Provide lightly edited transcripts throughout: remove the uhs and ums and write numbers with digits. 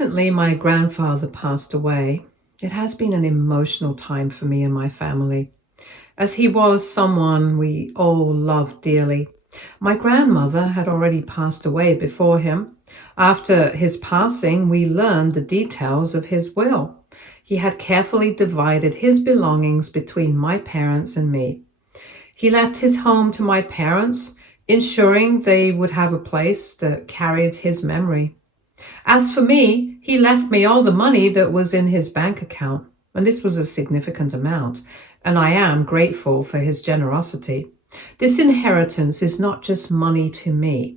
Recently, my grandfather passed away. It has been an emotional time for me and my family, as he was someone we all loved dearly. My grandmother had already passed away before him. After his passing, we learned the details of his will. He had carefully divided his belongings between my parents and me. He left his home to my parents, ensuring they would have a place that carried his memory. As for me, he left me all the money that was in his bank account, and this was a significant amount, and I am grateful for his generosity. This inheritance is not just money to me.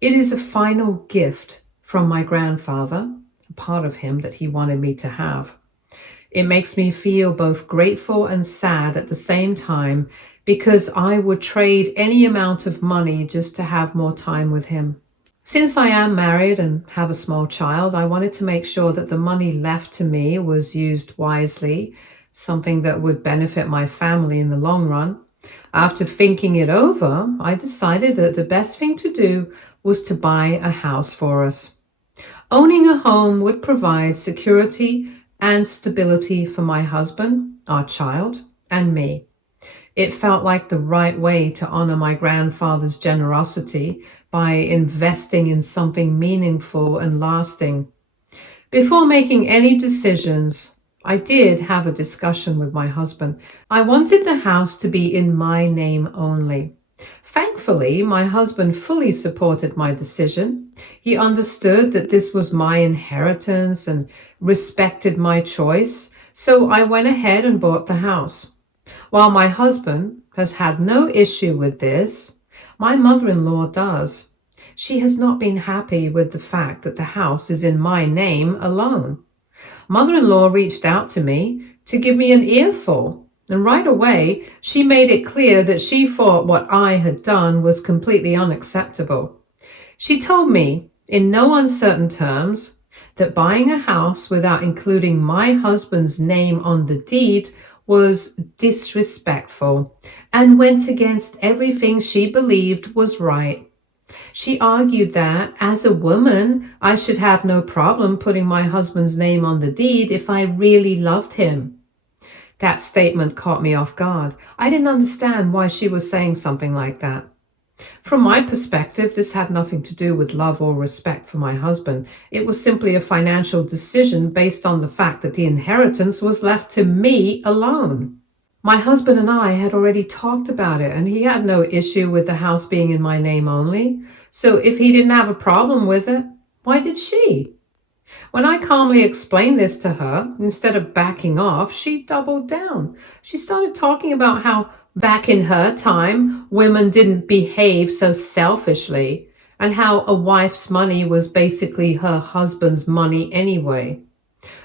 It is a final gift from my grandfather, a part of him that he wanted me to have. It makes me feel both grateful and sad at the same time because I would trade any amount of money just to have more time with him. Since I am married and have a small child, I wanted to make sure that the money left to me was used wisely, something that would benefit my family in the long run. After thinking it over, I decided that the best thing to do was to buy a house for us. Owning a home would provide security and stability for my husband, our child, and me. It felt like the right way to honor my grandfather's generosity by investing in something meaningful and lasting. Before making any decisions, I did have a discussion with my husband. I wanted the house to be in my name only. Thankfully, my husband fully supported my decision. He understood that this was my inheritance and respected my choice, so I went ahead and bought the house. While my husband has had no issue with this, my mother-in-law does. She has not been happy with the fact that the house is in my name alone. Mother-in-law reached out to me to give me an earful, and right away she made it clear that she thought what I had done was completely unacceptable. She told me, in no uncertain terms, that buying a house without including my husband's name on the deed was disrespectful and went against everything she believed was right. She argued that, as a woman, I should have no problem putting my husband's name on the deed if I really loved him. That statement caught me off guard. I didn't understand why she was saying something like that. From my perspective, this had nothing to do with love or respect for my husband. It was simply a financial decision based on the fact that the inheritance was left to me alone. My husband and I had already talked about it, and he had no issue with the house being in my name only. So if he didn't have a problem with it, why did she? When I calmly explained this to her, instead of backing off, she doubled down. She started talking about how back in her time, women didn't behave so selfishly, and how a wife's money was basically her husband's money anyway.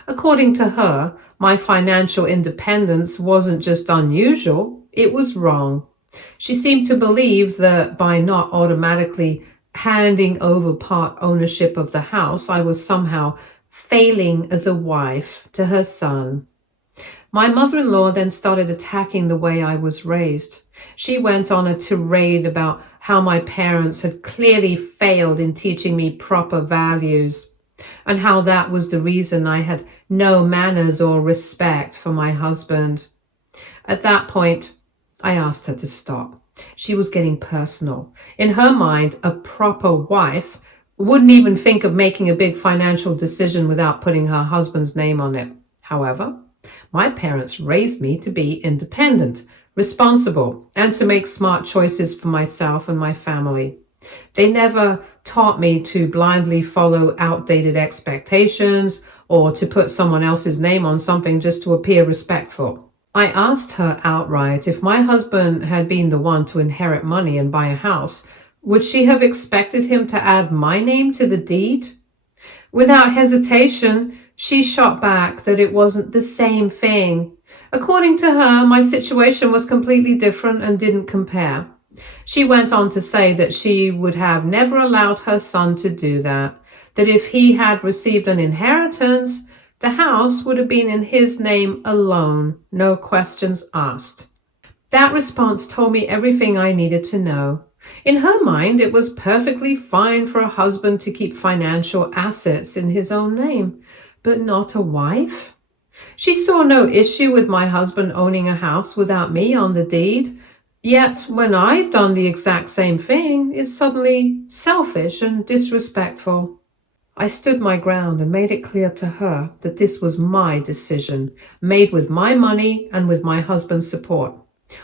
According to her, my financial independence wasn't just unusual, it was wrong. She seemed to believe that by not automatically handing over part ownership of the house, I was somehow failing as a wife to her son. My mother-in-law then started attacking the way I was raised. She went on a tirade about how my parents had clearly failed in teaching me proper values, and how that was the reason I had no manners or respect for my husband. At that point, I asked her to stop. She was getting personal. In her mind, a proper wife wouldn't even think of making a big financial decision without putting her husband's name on it. However, my parents raised me to be independent, responsible, and to make smart choices for myself and my family. They never taught me to blindly follow outdated expectations or to put someone else's name on something just to appear respectful. I asked her outright if my husband had been the one to inherit money and buy a house, would she have expected him to add my name to the deed? Without hesitation, she shot back that it wasn't the same thing. According to her, my situation was completely different and didn't compare. She went on to say that she would have never allowed her son to do that, that if he had received an inheritance, the house would have been in his name alone, no questions asked. That response told me everything I needed to know. In her mind, it was perfectly fine for a husband to keep financial assets in his own name, but not a wife. She saw no issue with my husband owning a house without me on the deed. Yet, when I've done the exact same thing, it's suddenly selfish and disrespectful. I stood my ground and made it clear to her that this was my decision, made with my money and with my husband's support.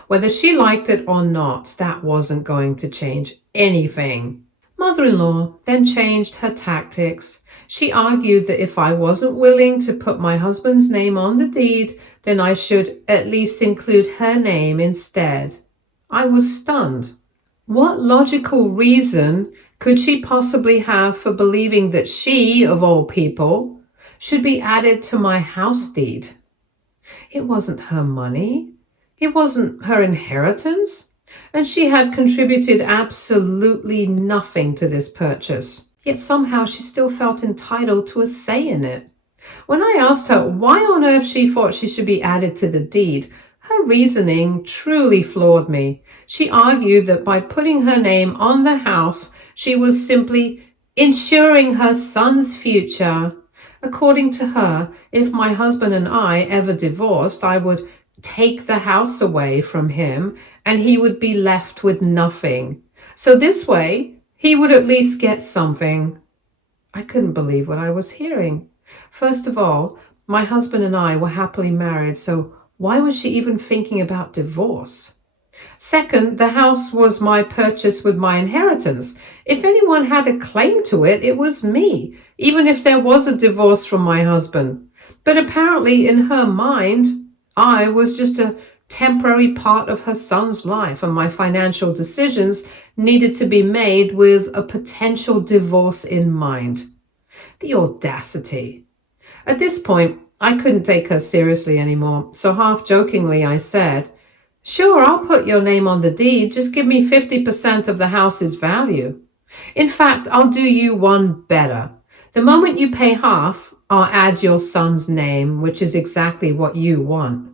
Whether she liked it or not, that wasn't going to change anything. Mother-in-law then changed her tactics. She argued that if I wasn't willing to put my husband's name on the deed, then I should at least include her name instead. I was stunned. What logical reason could she possibly have for believing that she, of all people, should be added to my house deed? It wasn't her money. It wasn't her inheritance. And she had contributed absolutely nothing to this purchase. Yet somehow she still felt entitled to a say in it. When I asked her why on earth she thought she should be added to the deed, her reasoning truly floored me. She argued that by putting her name on the house, she was simply ensuring her son's future. According to her, if my husband and I ever divorced, I would take the house away from him and he would be left with nothing. So this way, he would at least get something. I couldn't believe what I was hearing. First of all, my husband and I were happily married, so why was she even thinking about divorce? Second, the house was my purchase with my inheritance. If anyone had a claim to it, it was me, even if there was a divorce from my husband. But apparently, in her mind, I was just a temporary part of her son's life, and my financial decisions needed to be made with a potential divorce in mind. The audacity. At this point, I couldn't take her seriously anymore, so half-jokingly I said, "Sure, I'll put your name on the deed. Just give me 50% of the house's value. In fact, I'll do you one better. The moment you pay half, I'll add your son's name, which is exactly what you want."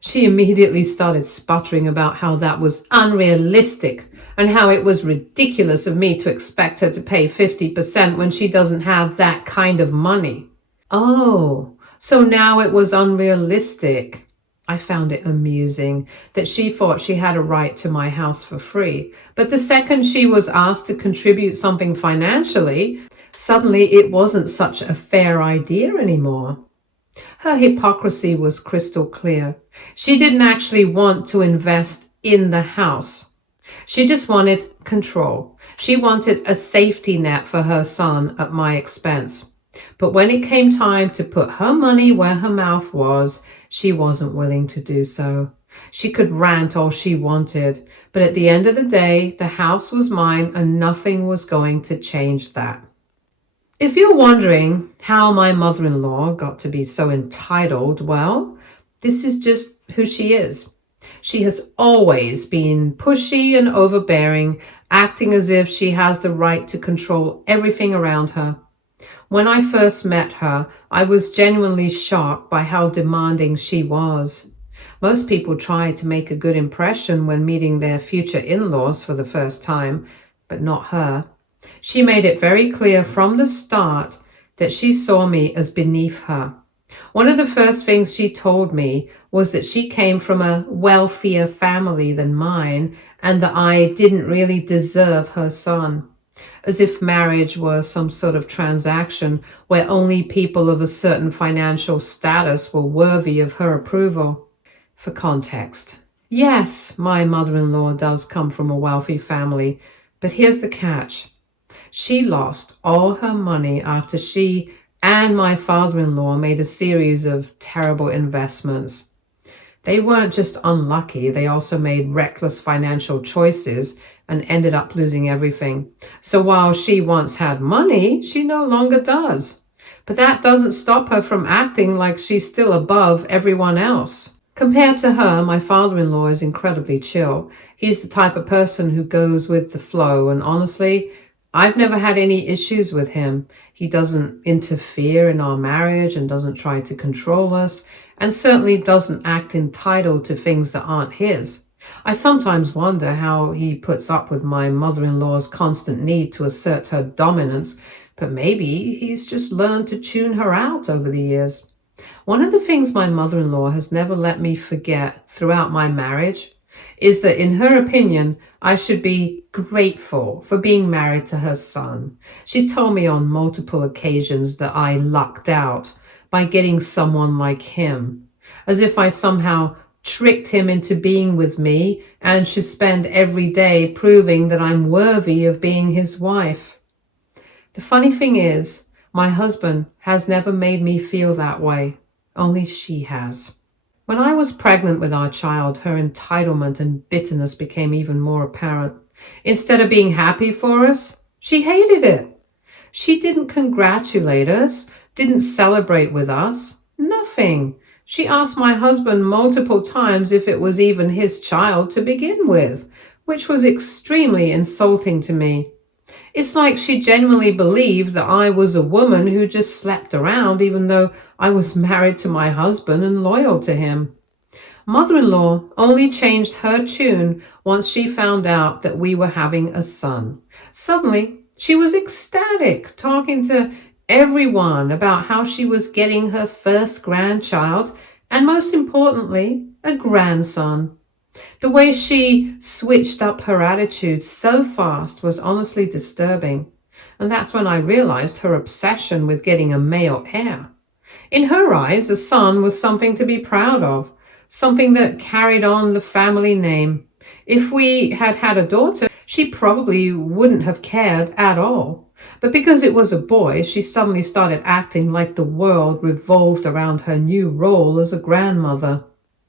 She immediately started sputtering about how that was unrealistic and how it was ridiculous of me to expect her to pay 50% when she doesn't have that kind of money. Oh, so now it was unrealistic. I found it amusing that she thought she had a right to my house for free, but the second she was asked to contribute something financially, suddenly it wasn't such a fair idea anymore. Her hypocrisy was crystal clear. She didn't actually want to invest in the house. She just wanted control. She wanted a safety net for her son at my expense. But when it came time to put her money where her mouth was, she wasn't willing to do so. She could rant all she wanted, but at the end of the day, the house was mine and nothing was going to change that. If you're wondering how my mother-in-law got to be so entitled, well, this is just who she is. She has always been pushy and overbearing, acting as if she has the right to control everything around her. When I first met her, I was genuinely shocked by how demanding she was. Most people try to make a good impression when meeting their future in-laws for the first time, but not her. She made it very clear from the start that she saw me as beneath her. One of the first things she told me was that she came from a wealthier family than mine and that I didn't really deserve her son. As if marriage were some sort of transaction where only people of a certain financial status were worthy of her approval. For context, yes, my mother-in-law does come from a wealthy family, but here's the catch. She lost all her money after she and my father-in-law made a series of terrible investments. They weren't just unlucky, they also made reckless financial choices and ended up losing everything. So while she once had money, she no longer does. But that doesn't stop her from acting like she's still above everyone else. Compared to her, my father-in-law is incredibly chill. He's the type of person who goes with the flow, and honestly, I've never had any issues with him. He doesn't interfere in our marriage and doesn't try to control us, and certainly doesn't act entitled to things that aren't his. I sometimes wonder how he puts up with my mother-in-law's constant need to assert her dominance, but maybe he's just learned to tune her out over the years. One of the things my mother-in-law has never let me forget throughout my marriage is that, in her opinion, I should be grateful for being married to her son. She's told me on multiple occasions that I lucked out by getting someone like him, as if I somehow tricked him into being with me and should spend every day proving that I'm worthy of being his wife. The funny thing is, my husband has never made me feel that way. Only she has. When I was pregnant with our child, her entitlement and bitterness became even more apparent. Instead of being happy for us, she hated it. She didn't congratulate us, didn't celebrate with us, nothing. She asked my husband multiple times if it was even his child to begin with, which was extremely insulting to me. It's like she genuinely believed that I was a woman who just slept around, even though I was married to my husband and loyal to him. Mother-in-law only changed her tune once she found out that we were having a son. Suddenly, she was ecstatic, talking to everyone about how she was getting her first grandchild, and most importantly, a grandson. The way she switched up her attitude so fast was honestly disturbing, and that's when I realized her obsession with getting a male heir. In her eyes, a son was something to be proud of, something that carried on the family name. If we had had a daughter, she probably wouldn't have cared at all. But because it was a boy, she suddenly started acting like the world revolved around her new role as a grandmother.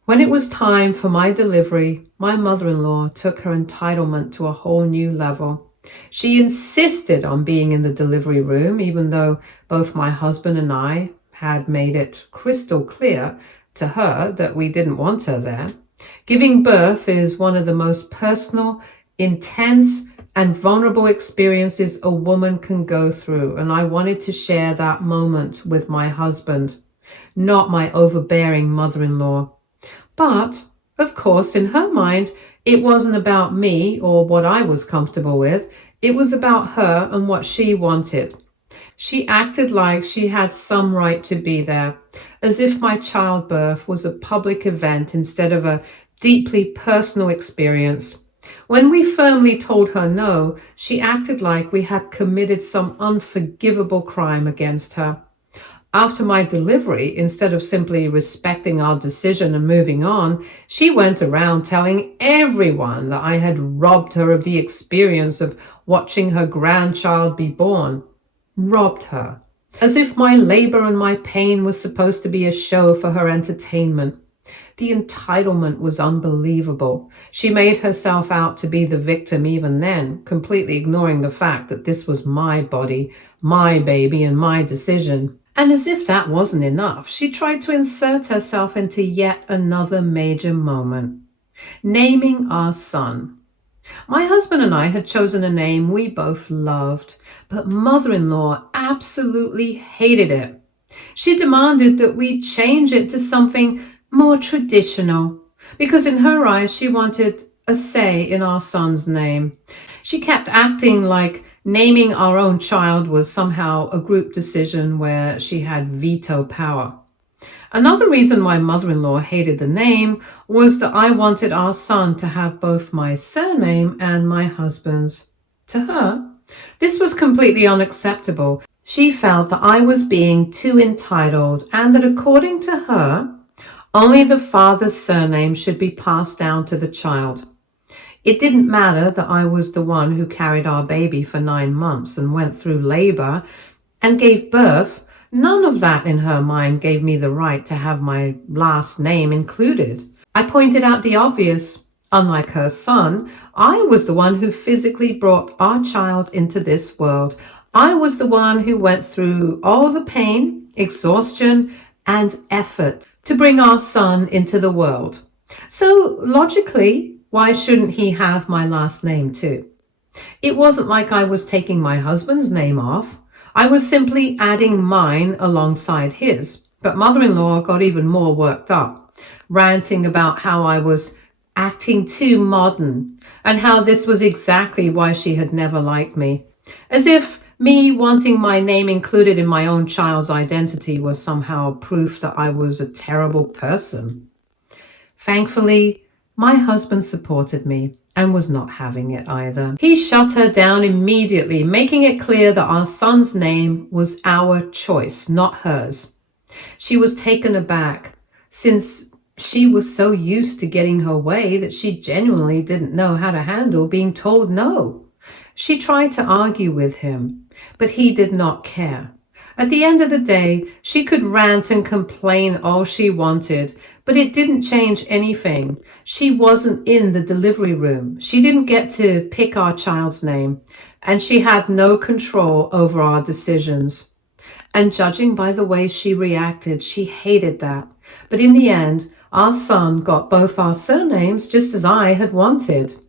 When it was time for my delivery, my mother-in-law took her entitlement to a whole new level. She insisted on being in the delivery room, even though both my husband and I had made it crystal clear to her that we didn't want her there. Giving birth is one of the most personal, intense, and vulnerable experiences a woman can go through, and I wanted to share that moment with my husband, not my overbearing mother-in-law. But, of course, in her mind, it wasn't about me or what I was comfortable with. It was about her and what she wanted. She acted like she had some right to be there, as if my childbirth was a public event instead of a deeply personal experience. When we firmly told her no, she acted like we had committed some unforgivable crime against her. After my delivery, instead of simply respecting our decision and moving on, she went around telling everyone that I had robbed her of the experience of watching her grandchild be born. Robbed her. As if my labor and my pain was supposed to be a show for her entertainment. The entitlement was unbelievable. She made herself out to be the victim even then, completely ignoring the fact that this was my body, my baby, and my decision. And as if that wasn't enough, she tried to insert herself into yet another major moment. Naming our son. My husband and I had chosen a name we both loved, but mother-in-law absolutely hated it. She demanded that we change it to something more traditional, because in her eyes she wanted a say in our son's name. She kept acting like naming our own child was somehow a group decision where she had veto power. Another reason my mother-in-law hated the name was that I wanted our son to have both my surname and my husband's. To her, this was completely unacceptable. She felt that I was being too entitled and that according to her, only the father's surname should be passed down to the child. It didn't matter that I was the one who carried our baby for 9 months and went through labor and gave birth. None of that in her mind gave me the right to have my last name included. I pointed out the obvious. Unlike her son, I was the one who physically brought our child into this world. I was the one who went through all the pain, exhaustion, and effort to bring our son into the world. So logically, why shouldn't he have my last name too? It wasn't like I was taking my husband's name off. I was simply adding mine alongside his. But mother-in-law got even more worked up, ranting about how I was acting too modern, and how this was exactly why she had never liked me. As if me wanting my name included in my own child's identity was somehow proof that I was a terrible person. Thankfully, my husband supported me and was not having it either. He shut her down immediately, making it clear that our son's name was our choice, not hers. She was taken aback, since she was so used to getting her way that she genuinely didn't know how to handle being told no. She tried to argue with him, but he did not care. At the end of the day, she could rant and complain all she wanted, but it didn't change anything. She wasn't in the delivery room. She didn't get to pick our child's name, and she had no control over our decisions. And judging by the way she reacted, she hated that. But in the end, our son got both our surnames just as I had wanted.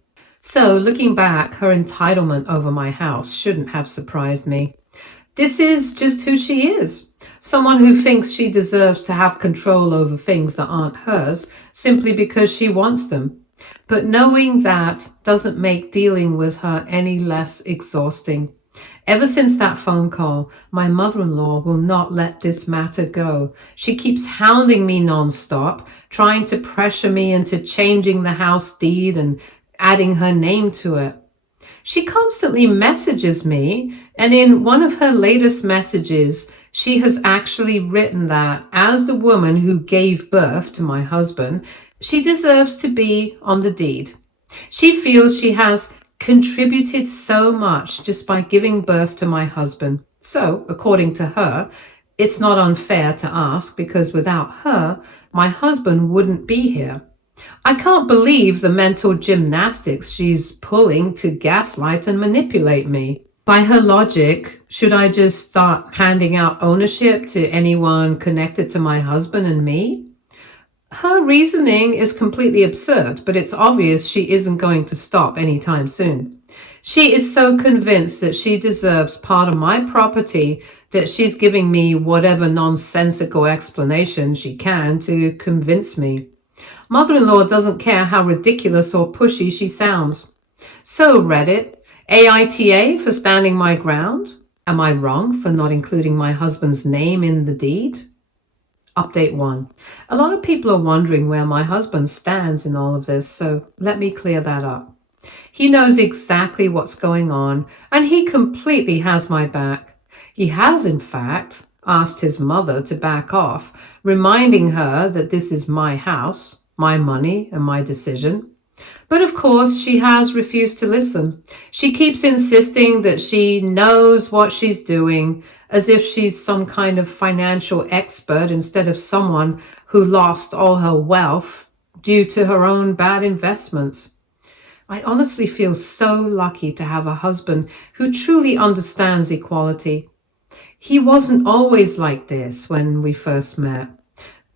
So, looking back, her entitlement over my house shouldn't have surprised me. This is just who she is. Someone who thinks she deserves to have control over things that aren't hers simply because she wants them. But knowing that doesn't make dealing with her any less exhausting. Ever since that phone call, my mother-in-law will not let this matter go. She keeps hounding me nonstop, trying to pressure me into changing the house deed and adding her name to it. She constantly messages me, and in one of her latest messages, she has actually written that as the woman who gave birth to my husband, she deserves to be on the deed. She feels she has contributed so much just by giving birth to my husband. So, according to her, it's not unfair to ask because without her, my husband wouldn't be here. I can't believe the mental gymnastics she's pulling to gaslight and manipulate me. By her logic, should I just start handing out ownership to anyone connected to my husband and me? Her reasoning is completely absurd, but it's obvious she isn't going to stop anytime soon. She is so convinced that she deserves part of my property that she's giving me whatever nonsensical explanation she can to convince me. Mother-in-law doesn't care how ridiculous or pushy she sounds. So Reddit, AITA for standing my ground? Am I wrong for not including my husband's name in the deed? Update 1. A lot of people are wondering where my husband stands in all of this, so let me clear that up. He knows exactly what's going on, and he completely has my back. He has, in fact, asked his mother to back off, reminding her that this is my house, my money, and my decision. But of course, she has refused to listen. She keeps insisting that she knows what she's doing, as if she's some kind of financial expert instead of someone who lost all her wealth due to her own bad investments. I honestly feel so lucky to have a husband who truly understands equality. He wasn't always like this when we first met.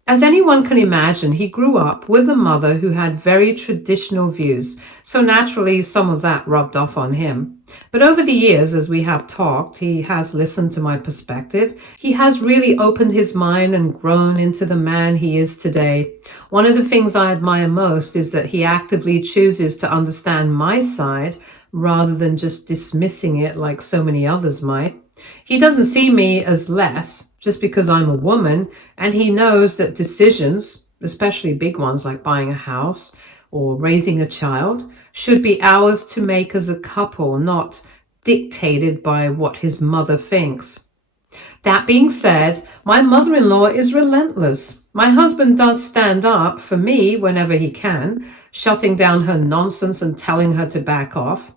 As anyone can imagine, he grew up with a mother who had very traditional views, so naturally some of that rubbed off on him. But over the years, as we have talked, he has listened to my perspective. He has really opened his mind and grown into the man he is today. One of the things I admire most is that he actively chooses to understand my side rather than just dismissing it like so many others might. He doesn't see me as less just because I'm a woman, and he knows that decisions, especially big ones like buying a house or raising a child, should be ours to make as a couple, not dictated by what his mother thinks. That being said, my mother-in-law is relentless. My husband does stand up for me whenever he can, shutting down her nonsense and telling her to back off.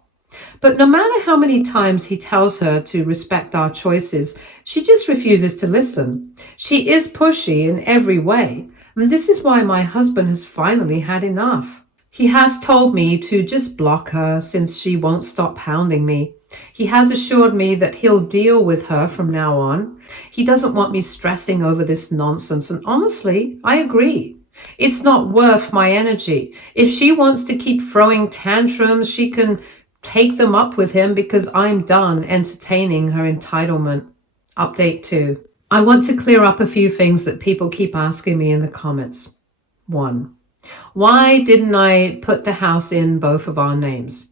But no matter how many times he tells her to respect our choices, she just refuses to listen. She is pushy in every way, and this is why my husband has finally had enough. He has told me to just block her since she won't stop hounding me. He has assured me that he'll deal with her from now on. He doesn't want me stressing over this nonsense, and honestly, I agree. It's not worth my energy. If she wants to keep throwing tantrums, she can take them up with him because I'm done entertaining her entitlement. Update 2. I want to clear up a few things that people keep asking me in the comments. 1. Why didn't I put the house in both of our names?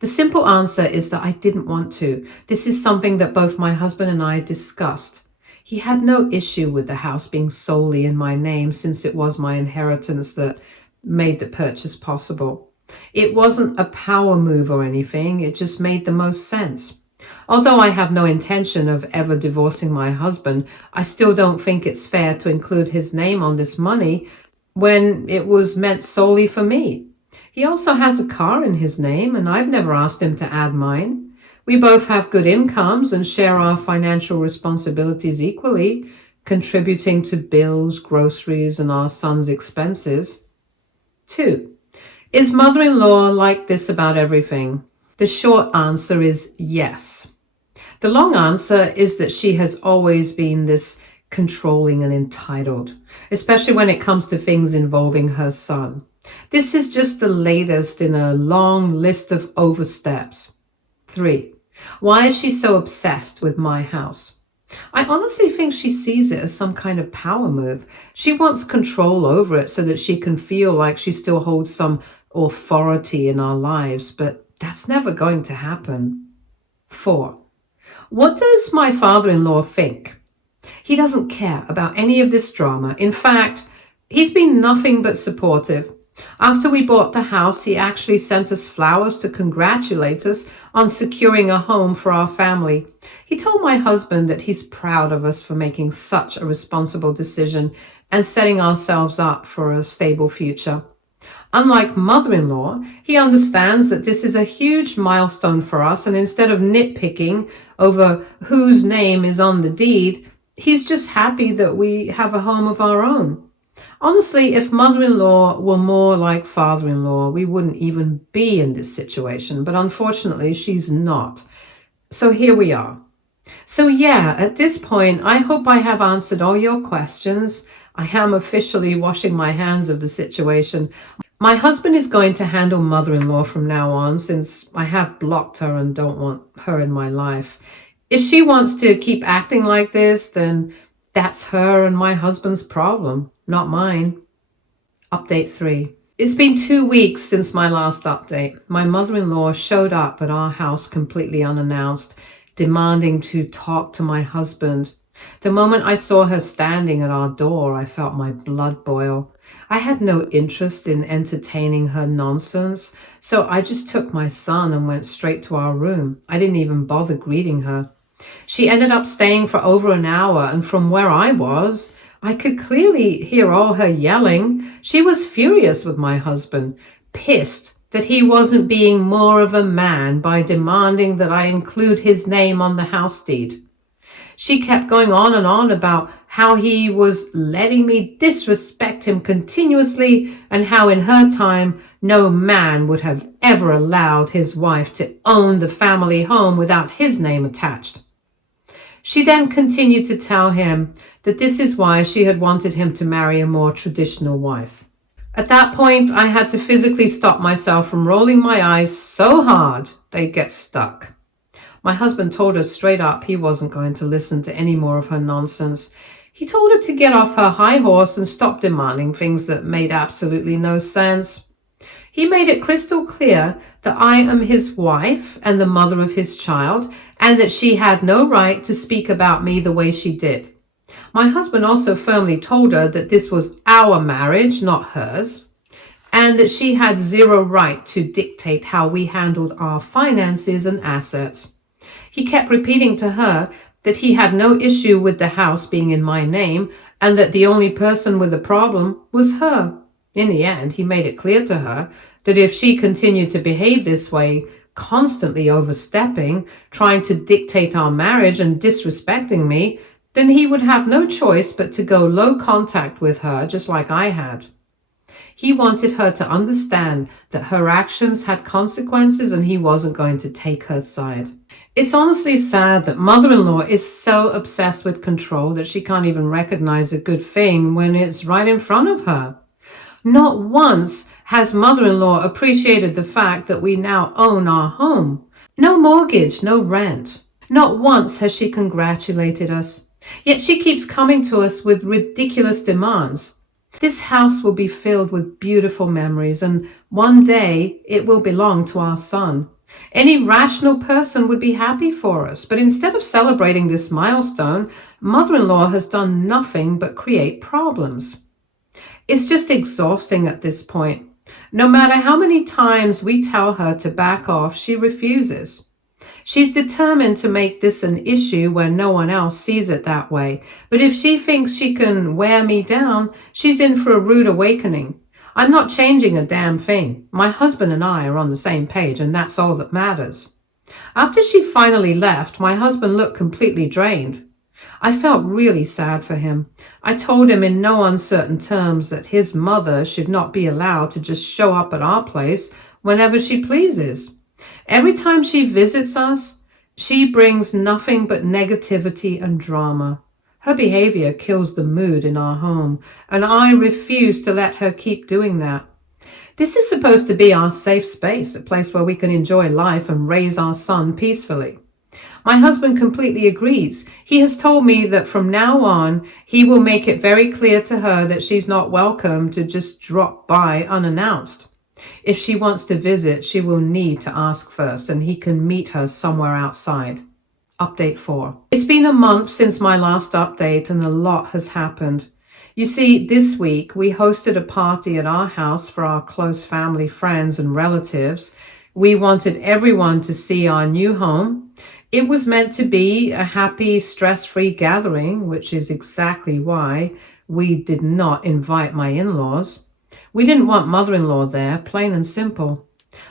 The simple answer is that I didn't want to. This is something that both my husband and I discussed. He had no issue with the house being solely in my name since it was my inheritance that made the purchase possible. It wasn't a power move or anything, it just made the most sense. Although I have no intention of ever divorcing my husband, I still don't think it's fair to include his name on this money when it was meant solely for me. He also has a car in his name, and I've never asked him to add mine. We both have good incomes and share our financial responsibilities equally, contributing to bills, groceries, and our son's expenses. 2. Is mother-in-law like this about everything? The short answer is yes. The long answer is that she has always been this controlling and entitled, especially when it comes to things involving her son. This is just the latest in a long list of oversteps. 3. Why is she so obsessed with my house? I honestly think she sees it as some kind of power move. She wants control over it so that she can feel like she still holds some authority in our lives, but that's never going to happen. 4. What does my father-in-law think? He doesn't care about any of this drama. In fact, he's been nothing but supportive. After we bought the house, he actually sent us flowers to congratulate us on securing a home for our family. He told my husband that he's proud of us for making such a responsible decision and setting ourselves up for a stable future. Unlike mother-in-law, he understands that this is a huge milestone for us, and instead of nitpicking over whose name is on the deed, he's just happy that we have a home of our own. Honestly, if mother-in-law were more like father-in-law, we wouldn't even be in this situation, but unfortunately, she's not. So here we are. So yeah, at this point, I hope I have answered all your questions. I am officially washing my hands of the situation. My husband is going to handle mother-in-law from now on since I have blocked her and don't want her in my life. If she wants to keep acting like this, then that's her and my husband's problem, not mine. Update 3. It's been 2 weeks since my last update. My mother-in-law showed up at our house completely unannounced, demanding to talk to my husband. The moment I saw her standing at our door, I felt my blood boil. I had no interest in entertaining her nonsense, so I just took my son and went straight to our room. I didn't even bother greeting her. She ended up staying for over an hour, and from where I was, I could clearly hear all her yelling. She was furious with my husband, pissed that he wasn't being more of a man by demanding that I include his name on the house deed. She kept going on and on about how he was letting me disrespect him continuously and how in her time no man would have ever allowed his wife to own the family home without his name attached. She then continued to tell him that this is why she had wanted him to marry a more traditional wife. At that point, I had to physically stop myself from rolling my eyes so hard they'd get stuck. My husband told her straight up he wasn't going to listen to any more of her nonsense. He told her to get off her high horse and stop demanding things that made absolutely no sense. He made it crystal clear that I am his wife and the mother of his child, and that she had no right to speak about me the way she did. My husband also firmly told her that this was our marriage, not hers, and that she had zero right to dictate how we handled our finances and assets. He kept repeating to her that he had no issue with the house being in my name and that the only person with a problem was her. In the end, he made it clear to her that if she continued to behave this way, constantly overstepping, trying to dictate our marriage and disrespecting me, then he would have no choice but to go low contact with her, just like I had. He wanted her to understand that her actions had consequences and he wasn't going to take her side. It's honestly sad that mother-in-law is so obsessed with control that she can't even recognize a good thing when it's right in front of her. Not once has mother-in-law appreciated the fact that we now own our home. No mortgage, no rent. Not once has she congratulated us. Yet she keeps coming to us with ridiculous demands. This house will be filled with beautiful memories, and one day it will belong to our son. Any rational person would be happy for us, but instead of celebrating this milestone, mother in law has done nothing but create problems. It's just exhausting at this point. No matter how many times we tell her to back off, she refuses. She's determined to make this an issue where no one else sees it that way. But if she thinks she can wear me down, she's in for a rude awakening. I'm not changing a damn thing. My husband and I are on the same page, and that's all that matters. After she finally left, my husband looked completely drained. I felt really sad for him. I told him in no uncertain terms that his mother should not be allowed to just show up at our place whenever she pleases. Every time she visits us, she brings nothing but negativity and drama. Her behavior kills the mood in our home, and I refuse to let her keep doing that. This is supposed to be our safe space, a place where we can enjoy life and raise our son peacefully. My husband completely agrees. He has told me that from now on, he will make it very clear to her that she's not welcome to just drop by unannounced. If she wants to visit, she will need to ask first, and he can meet her somewhere outside. Update 4. It's been a month since my last update, and a lot has happened. You see, this week we hosted a party at our house for our close family, friends, and relatives. We wanted everyone to see our new home. It was meant to be a happy, stress-free gathering, which is exactly why we did not invite my in-laws. We didn't want mother-in-law there, plain and simple.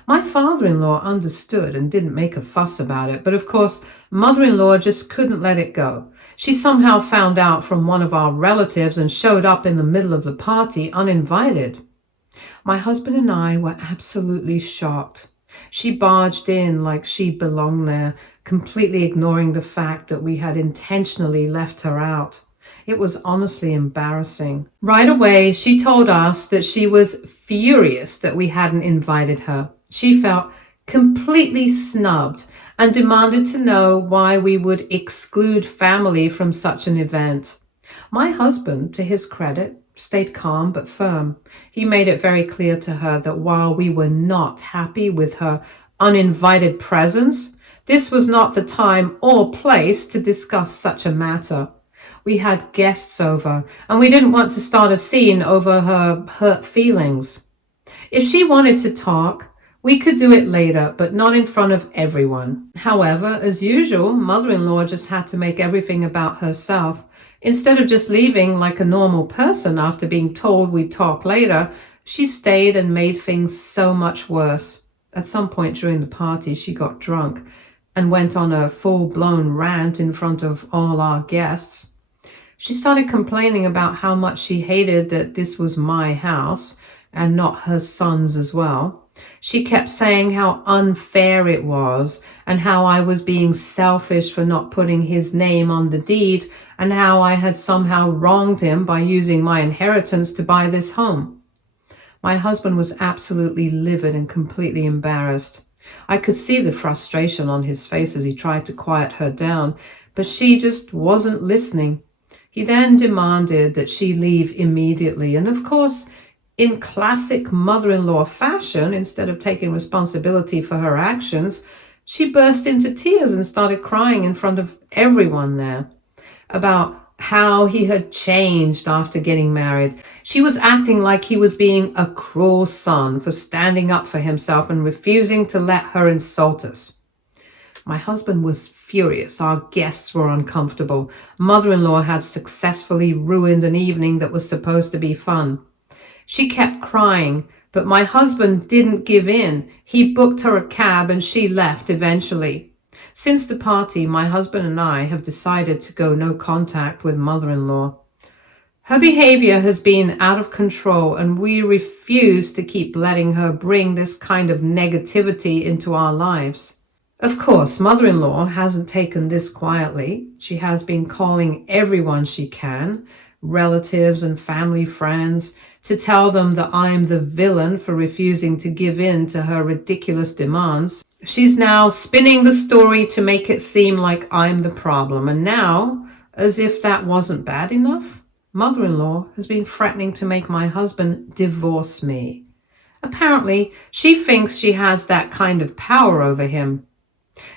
My father-in-law understood and didn't make a fuss about it, but of course, mother-in-law just couldn't let it go. She somehow found out from one of our relatives and showed up in the middle of the party uninvited. My husband and I were absolutely shocked. She barged in like she belonged there, completely ignoring the fact that we had intentionally left her out. It was honestly embarrassing. Right away, she told us that she was furious that we hadn't invited her. She felt completely snubbed and demanded to know why we would exclude family from such an event. My husband, to his credit, stayed calm but firm. He made it very clear to her that while we were not happy with her uninvited presence, this was not the time or place to discuss such a matter. We had guests over, and we didn't want to start a scene over her hurt feelings. If she wanted to talk, we could do it later, but not in front of everyone. However, as usual, mother-in-law just had to make everything about herself. Instead of just leaving like a normal person after being told we'd talk later, she stayed and made things so much worse. At some point during the party, she got drunk and went on a full-blown rant in front of all our guests. She started complaining about how much she hated that this was my house and not her son's as well. She kept saying how unfair it was and how I was being selfish for not putting his name on the deed and how I had somehow wronged him by using my inheritance to buy this home. My husband was absolutely livid and completely embarrassed. I could see the frustration on his face as he tried to quiet her down, but she just wasn't listening. He then demanded that she leave immediately, and of course, in classic mother-in-law fashion, instead of taking responsibility for her actions, she burst into tears and started crying in front of everyone there about how he had changed after getting married. She was acting like he was being a cruel son for standing up for himself and refusing to let her insult us. My husband was furious. Our guests were uncomfortable. Mother-in-law had successfully ruined an evening that was supposed to be fun. She kept crying, but my husband didn't give in. He booked her a cab and she left eventually. Since the party, my husband and I have decided to go no contact with mother-in-law. Her behavior has been out of control, and we refuse to keep letting her bring this kind of negativity into our lives. Of course, mother-in-law hasn't taken this quietly. She has been calling everyone she can, relatives and family friends, to tell them that I'm the villain for refusing to give in to her ridiculous demands. She's now spinning the story to make it seem like I'm the problem. And now, as if that wasn't bad enough, mother-in-law has been threatening to make my husband divorce me. Apparently, she thinks she has that kind of power over him.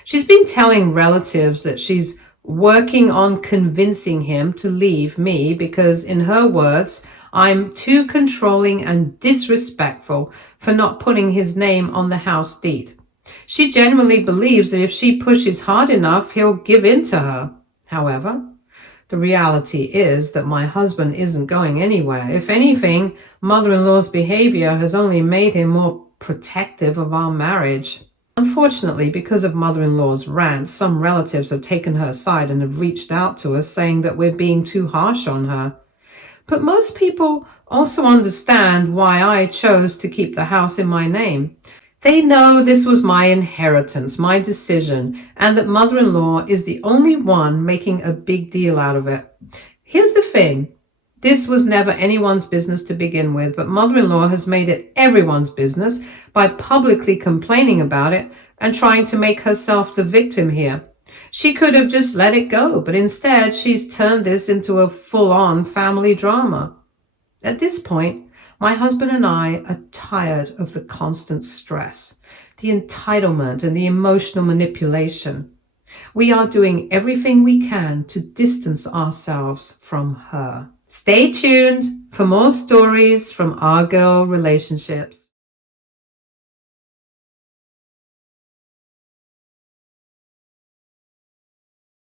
She's been telling relatives that she's working on convincing him to leave me because, in her words, I'm too controlling and disrespectful for not putting his name on the house deed. She genuinely believes that if she pushes hard enough, he'll give in to her. However, the reality is that my husband isn't going anywhere. If anything, mother-in-law's behavior has only made him more protective of our marriage. Unfortunately, because of mother-in-law's rant, some relatives have taken her side and have reached out to us saying that we're being too harsh on her. But most people also understand why I chose to keep the house in my name. They know this was my inheritance, my decision, and that mother-in-law is the only one making a big deal out of it. Here's the thing. This was never anyone's business to begin with, but mother-in-law has made it everyone's business by publicly complaining about it and trying to make herself the victim here. She could have just let it go, but instead she's turned this into a full-on family drama. At this point, my husband and I are tired of the constant stress, the entitlement, and the emotional manipulation. We are doing everything we can to distance ourselves from her. Stay tuned for more stories from our girl relationships.